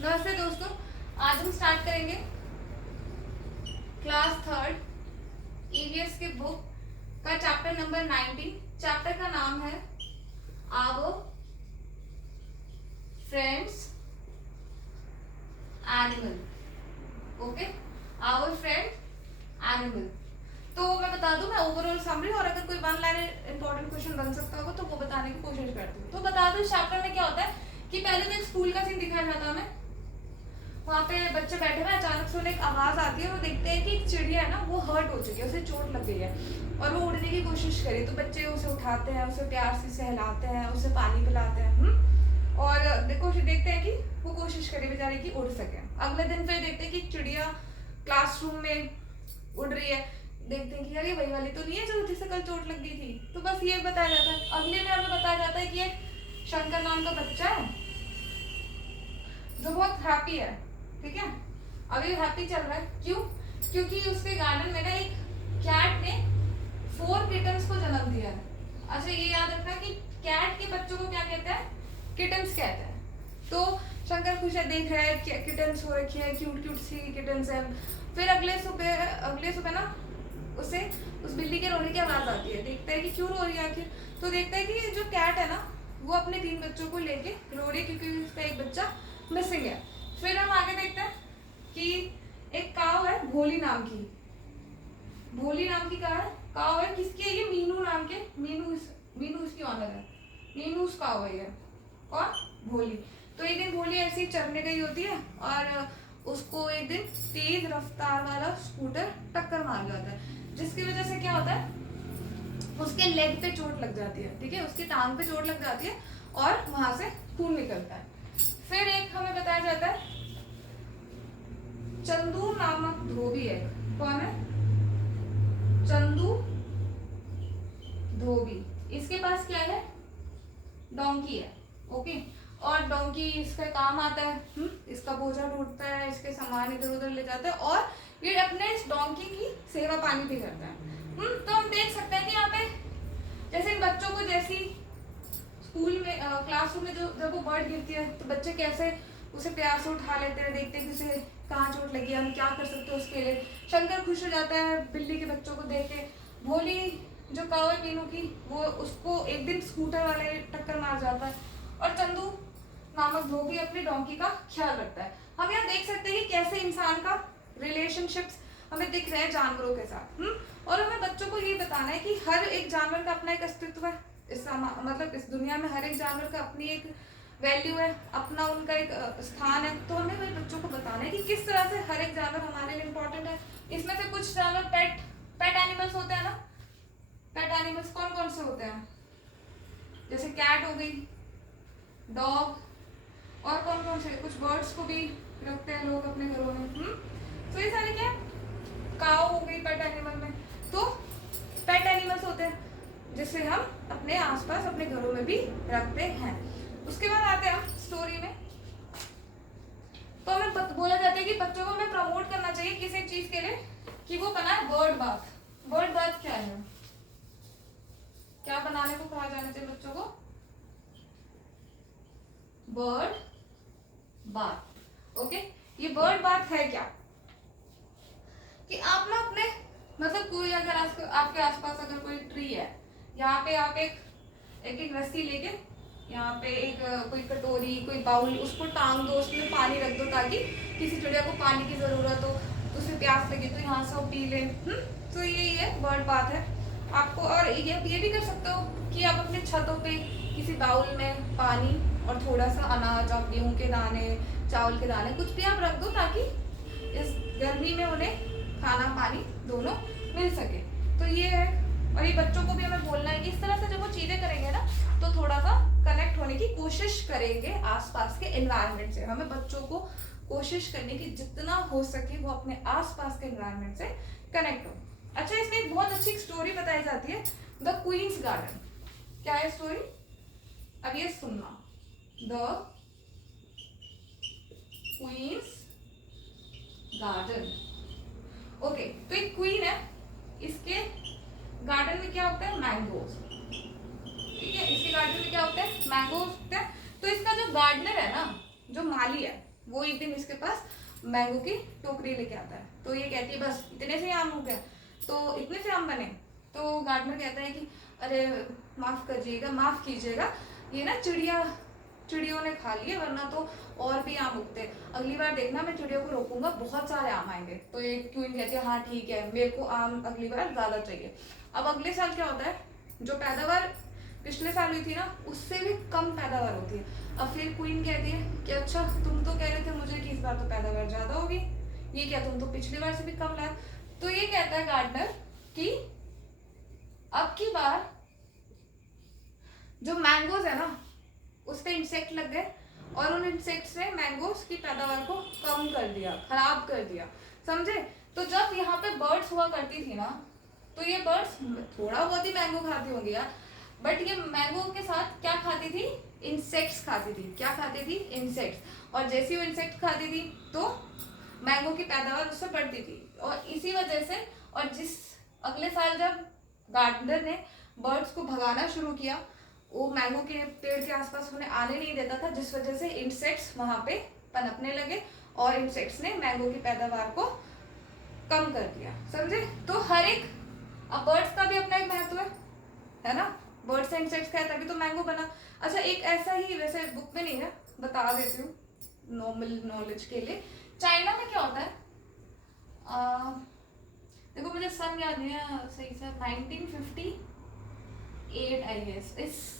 नमस्ते दोस्तों, आज हम स्टार्ट करेंगे क्लास थर्ड ईवीएस के बुक का चैप्टर नंबर 19। चैप्टर का नाम है our friends animal. Okay, our friend animal. तो मैं बता दूं, मैं ओवरऑल समरी और अगर कोई वन लाइन इंपॉर्टेंट क्वेश्चन बन सकता होगा तो वो बताने की कोशिश करती हूँ। तो बता दूं, इस चैप्टर में क्या होता है कि पहले तो एक स्कूल का सीन दिखाया जाता है हमें। वहाँ पे बच्चे बैठे हुए, अचानक से उन्हें एक आवाज आती है और देखते हैं कि एक चिड़िया है ना, वो हर्ट हो चुकी है, उसे चोट लग गई है और वो उड़ने की कोशिश करी। तो बच्चे उसे उठाते हैं, उसे प्यार से सहलाते हैं, उसे पानी पिलाते हैं। और देखो देखते हैं कि वो कोशिश करे बेचारे की उड़ सके। अगले दिन फिर देखते हैं कि चिड़िया क्लासरूम में उड़ रही है। देखते हैं कि यार ये वही वाली तो नहीं है जो जिसे कल चोट लग गई थी। तो बस ये बताया जाता है। अगले में हमें बताया जाता है कि एक शंकर नाम का बच्चा है जो बहुत हैप्पी है। ठीक है, अभी हैप्पी चल रहा है। क्यों? क्योंकि उसके गार्डन में ना एक कैट ने 4 किटन्स को जन्म दिया है। अच्छा, ये याद रखना कि कैट के बच्चों को क्या कहते हैं? किटन्स कहते हैं। तो शंकर खुश है, देख रहा है किटन्स हो रखी है, क्यूट क्यूट सी किटन्स है। फिर अगले सुबह ना उसे उस बिल्ली के रोने की आवाज आती है। देखता है कि क्यों रो रही है आखिर। तो देखता है कि जो कैट है ना, वो अपने 3 बच्चों को लेके रो रही है क्योंकि उसका एक बच्चा मिसिंग है। फिर हम आगे देखते हैं कि एक काव है भोली नाम की। भोली नाम की काव है। किसकी है ये? मीनू नाम के। मीनू इसकी ऑनर है। मीनू उस काव है ये। और भोली। तो एक दिन भोली ऐसे ही चरने गई होती है और उसको एक दिन तेज रफ्तार वाला स्कूटर टक्कर मार जाता है, जिसकी वजह से क्या होता है, उसके लेग पे चोट लग जाती है। ठीक है, उसकी टांग पे चोट लग जाती है और वहां से खून निकलता है। फिर एक हमें बताया जाता है चंदू नामक धोबी है। कौन है? चंदू धोबी। इसके पास क्या है? डोंकी है। ओके, और डोंकी इसका काम आता है। इसका बोझा ढूंढता है, इसके सामान इधर उधर ले जाता है और ये अपने इस डोंकी की सेवा पानी भी करता है। तो हम देख सकते हैं कि यहाँ पे जैसे इन बच्चों को जैसी स्कूल में क्लासरूम में जो जब वो बर्ड गिरती है तो बच्चे कैसे उसे प्यार से उठा लेते हैं, देखते हैं कि उसे कहाँ चोट लगी है, हम क्या कर सकते हैं उसके लिए। शंकर खुश हो जाता है बिल्ली के बच्चों को देख के। भोली जो काव है मीनू की, वो उसको एक दिन स्कूटर वाले टक्कर मार जाता है और चंदू नामक धोबी अपनी डोंकी का ख्याल रखता है। हम यहाँ देख सकते हैं कि कैसे इंसान का रिलेशनशिप्स हमें दिख रहे हैं जानवरों के साथ। और हमें बच्चों को ये बताना है कि हर एक जानवर का अपना एक अस्तित्व है। मतलब इस दुनिया में हर एक जानवर का अपनी एक वैल्यू है, अपना उनका एक स्थान है। तो हमें वही बच्चों को बताना है कि किस तरह से हर एक जानवर हमारे लिए इम्पोर्टेंट है। इसमें से कुछ जानवर पेट एनिमल्स होते हैं ना। पेट एनिमल्स कौन कौन से होते हैं? जैसे कैट हो गई, डॉग, और कौन कौन से? कुछ बर्ड्स को भी रखते हैं लोग अपने घरों में। तो ये सारे क्या? काऊ हो गई पेट एनिमल में। तो पेट एनिमल्स होते हैं जिसे हम अपने आसपास अपने घरों में भी रखते हैं। उसके बाद आते हैं हम स्टोरी में। तो हमें बोला जाता है कि बच्चों को हमें प्रमोट करना चाहिए किसी चीज के लिए कि वो बनाए बर्ड बाथ। बर्ड बाथ क्या है? क्या बनाने को कहा जाना चाहिए बच्चों को? Bird bath. ओके, ये बर्ड बाथ है क्या कि आप ना अपने मतलब कोई अगर आपके आसपास अगर कोई ट्री है, यहाँ पे आप एक रस्सी लेके यहाँ पे एक कोई कटोरी कोई बाउल उसको टांग दो, उसमें पानी रख दो ताकि किसी चिड़िया को पानी की जरूरत हो तो उसे प्यास लगे तो यहाँ से वो पी ले। तो यही है बर्ड बाथ है आपको। और ये भी कर सकते हो कि आप अपने छतों पे किसी बाउल में पानी और थोड़ा सा अनाज, आप गेहूं के दाने, चावल के दाने, कुछ भी आप रख दो ताकि इस गर्मी में उन्हें खाना पानी दोनों मिल सके। तो ये है। और ये बच्चों को भी हमें बोलना है कि इस तरह से जब वो चीजें करेंगे ना तो थोड़ा सा कनेक्ट होने की कोशिश करेंगे आसपास के एनवायरनमेंट से। हमें बच्चों को कोशिश करने की जितना हो सके वो अपने आसपास के एनवायरनमेंट से कनेक्ट हो। अच्छा, इसमें एक बहुत अच्छी स्टोरी बताई जाती है, द क्वींस गार्डन। क्या है स्टोरी? अब ये सुनना, द क्वींस गार्डन। ओके, तो एक क्वीन है, इसके गार्डन में क्या होता है? मैंगोज। ठीक है, इसके गार्डन में क्या होता है? मैंगोज होते हैं। तो इसका जो गार्डनर है ना, जो माली है, वो एक दिन इसके पास मैंगो की टोकरी लेके आता है। तो ये कहती है बस इतने से आम हो गया, तो इतने से आम बने। तो गार्डनर कहता है कि अरे माफ कीजिएगा, ये ना चिड़ियों ने खा लिए, वरना तो और भी आम उगते। अगली बार देखना मैं चिड़ियों को रोकूंगा, बहुत सारे आम आएंगे। तो ये क्वीन कहती है हाँ ठीक है, मेरे को आम अगली बार ज्यादा चाहिए। अब अगले साल क्या होता है, जो पैदावार पिछले साल हुई थी ना, उससे भी कम पैदावार होती है। अब फिर क्वीन कहती है कि अच्छा तुम तो कह रहे थे मुझे कि इस बार तो पैदावार ज्यादा होगी, ये क्या तुम तो पिछली बार से भी कम लाए। तो ये कहता है गार्डनर कि अब की बार जो मैंगोज है ना उस पे इंसेक्ट लग गए, और उन इंसेक्ट्स ने मैंगोज की पैदावार को कम कर दिया, खराब कर दिया, समझे। तो जब यहाँ पे बर्ड्स हुआ करती थी ना, तो ये बर्ड्स थोड़ा बहुत ही मैंगो खाती होंगी यार, बट ये मैंगो के साथ क्या खाती थी, इंसेक्ट्स खाती थी। क्या खाती थी, इंसेक्ट्स। और जैसे वो इंसेक्ट खाती थी तो मैंगो की पैदावार उससे बढ़ती थी। और इसी वजह से, और जिस अगले साल जब गार्डनर ने बर्ड्स को भगाना शुरू किया, वो मैंगो के पेड़ के आसपास उन्हें आने नहीं देता था, जिस वजह से इंसेक्ट्स वहां पे पनपने लगे, और इंसेक्ट्स ने मैंगो की पैदावार को कम कर दिया, समझे। तो हर एक, अब बर्ड्स का भी अपना एक महत्व है ना, बर्ड्स एंड इंसेक्ट्स का है तभी तो मैंगो बना। अच्छा एक ऐसा ही, वैसे बुक में नहीं है, बता देती हूँ नॉर्मल नॉलेज के लिए। चाइना में क्या होता है, देखो मुझे सन याद नहीं है सही से, 1958 आई गेस,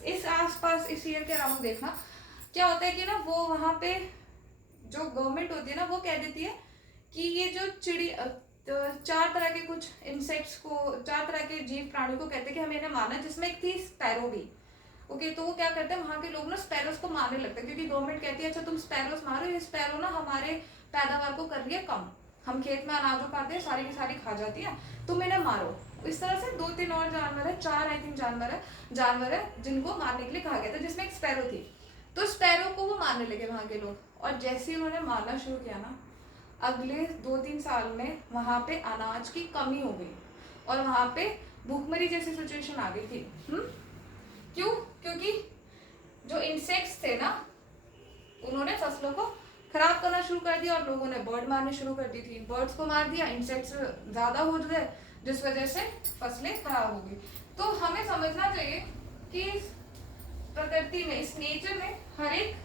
इस आसपास, इस ईयर के अराउंड देखना। क्या होता है कि ना वो वहाँ पे जो गवर्नमेंट होती है ना, वो कह देती है कि ये जो तो 4 तरह के कुछ इंसेक्ट्स को, 4 तरह के जीव प्राणी को कहते हैं कि हमें इन्हें मारना है, जिसमें एक थी स्पैरो भी। ओके, तो वो क्या करते हैं, वहाँ के लोग ना स्पैरोस को मारने लगते हैं, क्योंकि गवर्नमेंट कहती है अच्छा तुम स्पैरोस मारो, ये स्पैरो ना हमारे पैदावार को कर रही है कम, हम खेत में अनाज उगाते हैं, सारी की सारी खा जाती है, तुम इन्हें मारो। इस तरह से 2-3 और जानवर है, 4 आई थिंक जानवर है जिनको मारने के लिए कहा गया था, जिसमें एक स्पैरो थी। तो स्पैरो को वो मारने लगे वहाँ के लोग, और जैसे ही उन्होंने मारना शुरू किया ना, अगले 2-3 साल में वहाँ पे अनाज की कमी हो गई, और वहाँ पे भूखमरी जैसी सिचुएशन आ गई थी। क्यों? क्योंकि जो इंसेक्ट्स थे ना, उन्होंने फसलों को खराब करना शुरू कर दिया, और लोगों ने बर्ड मारने शुरू कर दी थी, बर्ड्स को मार दिया, इंसेक्ट्स ज्यादा हो गए, जिस वजह से फसलें खराब हो गई। तो हमें समझना चाहिए कि प्रकृति में, इस नेचर में हर एक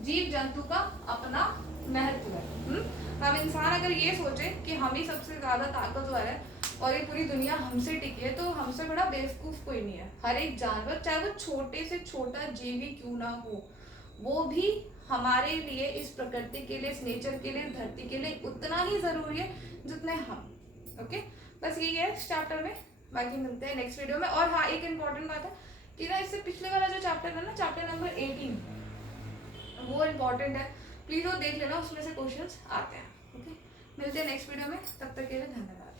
जीव जंतु का अपना महत्व है। हम इंसान अगर ये सोचे कि हम ही सबसे ज्यादा ताकतवर है और ये पूरी दुनिया हमसे टिकी है, तो हमसे बड़ा बेवकूफ कोई नहीं है। हर एक जानवर, चाहे वो छोटे से छोटा जीव ही क्यों ना हो, वो भी हमारे लिए, इस प्रकृति के लिए, इस नेचर के लिए, धरती के लिए उतना ही जरूरी है जितने हम। ओके, बस यही है इस चैप्टर में, बाकी मिलते हैं नेक्स्ट वीडियो में। और हाँ, एक इम्पॉर्टेंट बात है कि ना, इससे पिछले वाला जो चैप्टर है ना, चैप्टर नंबर 18, वो इम्पॉर्टेंट है, प्लीज वो देख लेना, उसमें से क्वेश्चंस आते हैं। ओके, मिलते हैं नेक्स्ट वीडियो में, तब तक के लिए धन्यवाद।